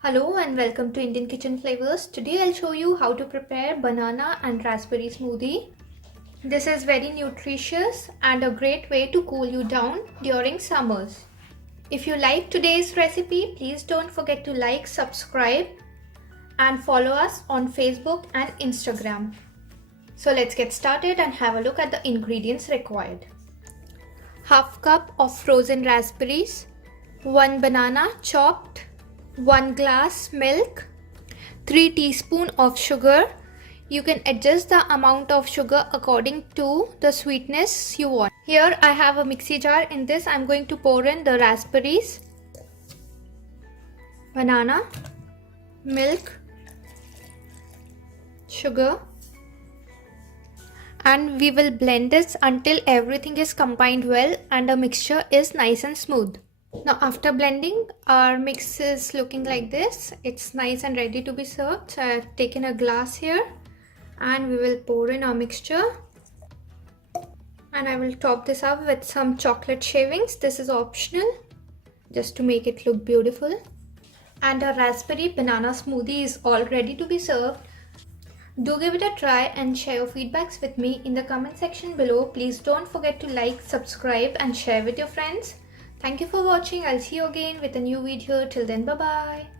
Hello and welcome to Indian Kitchen Flavors. Today I'll show you how to prepare banana and raspberry smoothie. This is very nutritious and a great way to cool you down during summers. If you like today's recipe, please don't forget to like, subscribe and follow us on Facebook and Instagram. So let's get started and have a look at the ingredients required. Half cup of frozen raspberries, 1 banana chopped, 1 glass milk, 3 teaspoons of sugar. You can adjust the amount of sugar according to the sweetness you want. Here I have a mixie jar. In this I'm going to pour in the raspberries, banana, milk, sugar, and we will blend this until everything is combined well and the mixture is nice and smooth. Now after blending, our mix is looking like this. It's nice and ready to be served. So I have taken a glass here and we will pour in our mixture. And I will top this up with some chocolate shavings. This is optional, just to make it look beautiful. And our raspberry banana smoothie is all ready to be served. Do give it a try and share your feedbacks with me in the comment section below. Please don't forget to like, subscribe and share with your friends. Thank you for watching. I'll see you again with a new video. Till then, bye bye.